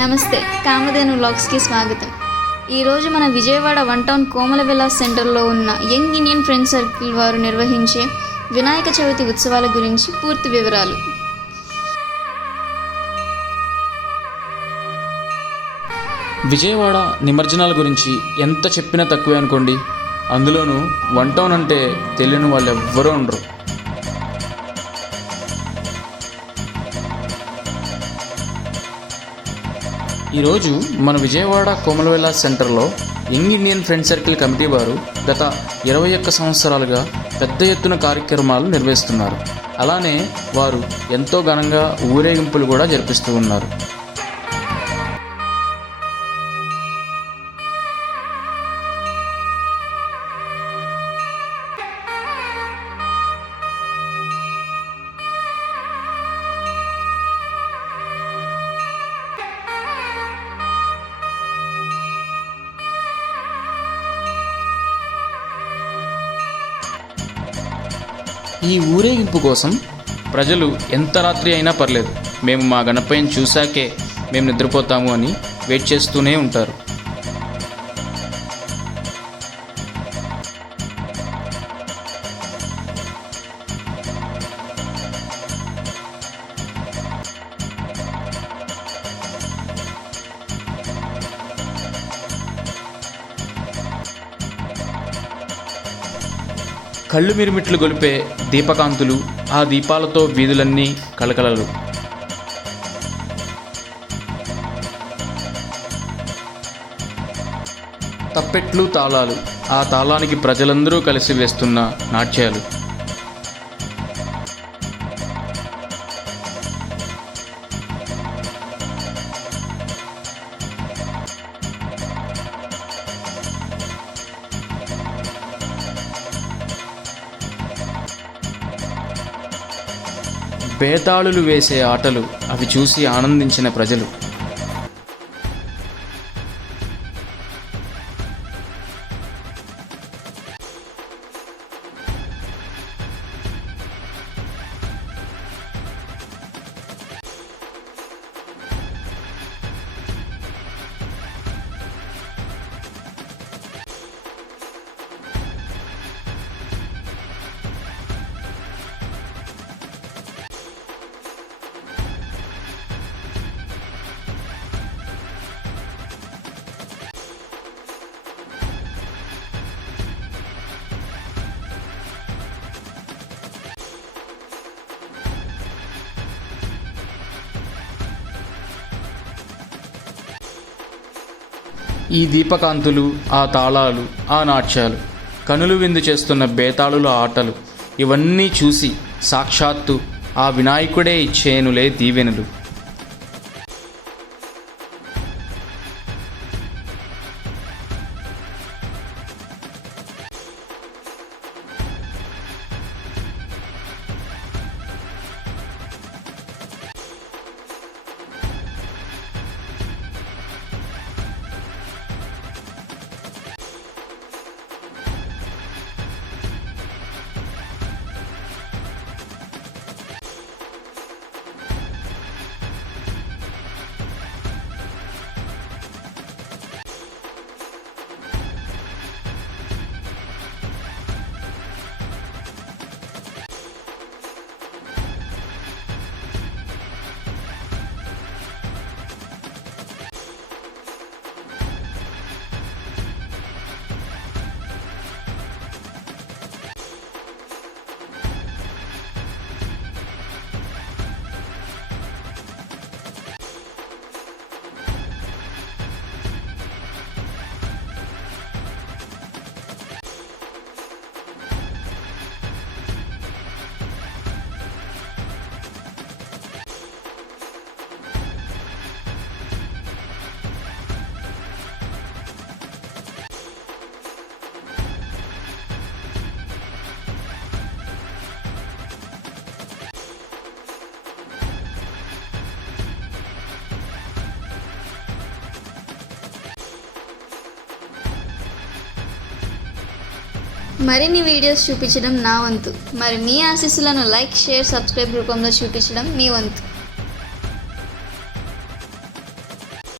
నమస్తే, కామధేను వ్లాగ్స్కి స్వాగతం. ఈరోజు మన విజయవాడ 1 టౌన్ కోమల విలాస్ సెంటర్లో ఉన్న యంగ్ ఇండియన్ ఫ్రెండ్స్ సర్కిల్ వారు నిర్వహించే వినాయక చవితి ఉత్సవాల గురించి పూర్తి వివరాలు. విజయవాడ నిమజ్జనాల గురించి ఎంత చెప్పినా తక్కువే అనుకోండి. అందులోనూ 1 టౌన్ అంటే తెలియని వాళ్ళు ఎవ్వరూ ఉండరు. ఈరోజు మన విజయవాడ కోమల విలాస్ సెంటర్లో young Indian friends circle committee వారు గత 21 సంవత్సరాలుగా పెద్ద ఎత్తున కార్యక్రమాలు నిర్వహిస్తున్నారు. అలానే వారు ఎంతో ఘనంగా ఊరేగింపులు కూడా జరిపిస్తూ ఉన్నారు. ఈ ఊరేగింపు కోసం ప్రజలు ఎంత రాత్రి అయినా పర్లేదు, మేము మా గణపయ్యను చూశాకే మేము నిద్రపోతాము అని వెయిట్ చేస్తూనే ఉంటారు. కళ్ళు మిరుమిట్లు గొలిపే దీపకాంతులు, ఆ దీపాలతో వీధులన్నీ కలకలలు. తప్పెట్లు, తాళాలు, ఆ తాళానికి ప్రజలందరూ కలిసి వేస్తున్న నాట్యాలు. బేతాళులు వేసే ఆటలు, అవి చూసి ఆనందించిన ప్రజలు. ఈ దీపకాంతులు, ఆ తాళాలు, ఆ నాట్యాలు, కనులు విందు చేస్తున్న బేతాళుల ఆటలు, ఇవన్నీ చూసి సాక్షాత్తు ఆ వినాయకుడే ఇచ్చేనులే దీవెనలు. మరిన్ని వీడియోస్ చూపించడం నా వంతు. మరి మీ ఆశీస్సులను లైక్, షేర్, సబ్స్క్రైబ్ రూపంలో చూపించడం మీ వంతు.